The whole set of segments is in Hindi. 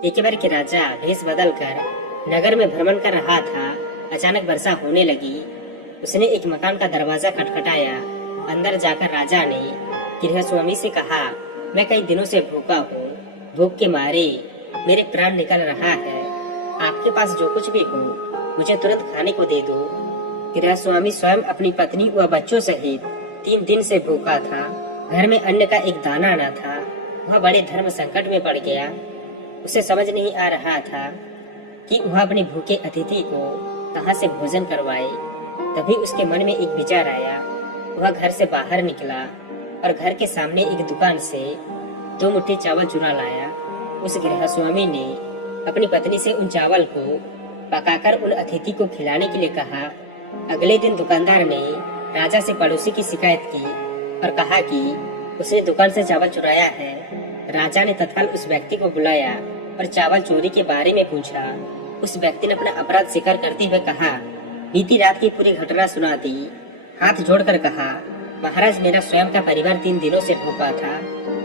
एक बार के राजा भेष बदल कर नगर में भ्रमण कर रहा था। अचानक वर्षा होने लगी। उसने एक मकान का दरवाजा खटखटाया। अंदर जाकर राजा ने गृहस्वामी से कहा, मैं कई दिनों से भूखा हूँ। भूख के मारे मेरे प्राण निकल रहा है। आपके पास जो कुछ भी हो मुझे तुरंत खाने को दे दो। गृहस्वामी स्वयं अपनी पत्नी व बच्चों सहित 3 दिन से भूखा था। घर में अन्न का एक दाना न था। वह बड़े धर्म संकट में पड़ गया। उसे समझ नहीं आ रहा था कि वह अपने भूखे अतिथि को कहां से भोजन करवाए। तभी उसके मन में एक विचार आया। वह घर से बाहर निकला और घर के सामने एक दुकान से 2 मुट्ठी चावल चुरा लाया। उस गृहस्वामी ने अपनी पत्नी से उन चावल को पकाकर उन अतिथि को खिलाने के लिए कहा। अगले दिन दुकानदार ने राजा से पड़ोसी की शिकायत की और कहा कि उसने दुकान से चावल चुराया है। राजा ने तत्काल उस व्यक्ति को बुलाया और चावल चोरी के बारे में पूछा। उस व्यक्ति ने अपना अपराध स्वीकार करते हुए कहा, बीती रात की पूरी घटना सुना दी। हाथ जोड़कर कहा, महाराज, मेरा स्वयं का परिवार 3 दिनों से भूखा था।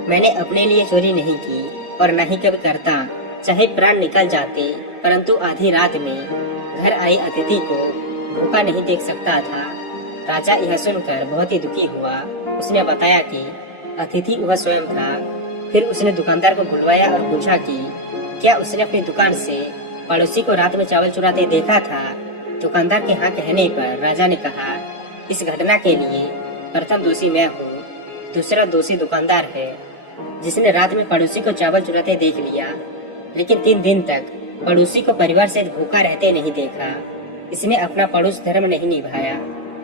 मैंने अपने लिए चोरी नहीं की और न ही कभी करता, चाहे प्राण निकल जाते, परंतु आधी रात में घर आई अतिथि को भूखा नहीं देख सकता था। राजा यह सुनकर बहुत ही दुखी हुआ। उसने बताया कि अतिथि वह स्वयं था। फिर उसने दुकानदार को बुलवाया और पूछा कि क्या उसने अपनी दुकान से पड़ोसी को रात में चावल चुराते देखा था। दुकानदार के हाँ कहने पर राजा ने कहा, इस घटना के लिए प्रथम दोषी मैं हूँ। दूसरा दोषी दुकानदार है, जिसने रात में पड़ोसी को चावल चुराते देख लिया, लेकिन 3 दिन तक पड़ोसी को परिवार से भूखा रहते नहीं देखा। इसने अपना पड़ोस धर्म नहीं निभाया।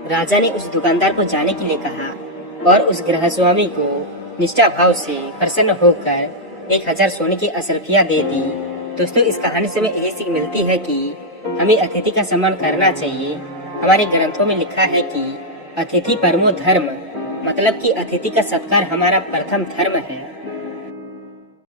राजा ने उस दुकानदार को जाने के लिए कहा और उस गृहस्वामी को निष्ठा भाव से प्रसन्न होकर 1000 सोने की असरफियां दे दी। दोस्तों, इस कहानी से हमें यही सीख मिलती है कि हमें अतिथि का सम्मान करना चाहिए। हमारे ग्रंथों में लिखा है कि अतिथि परमो धर्म, मतलब कि अतिथि का सत्कार हमारा प्रथम धर्म है।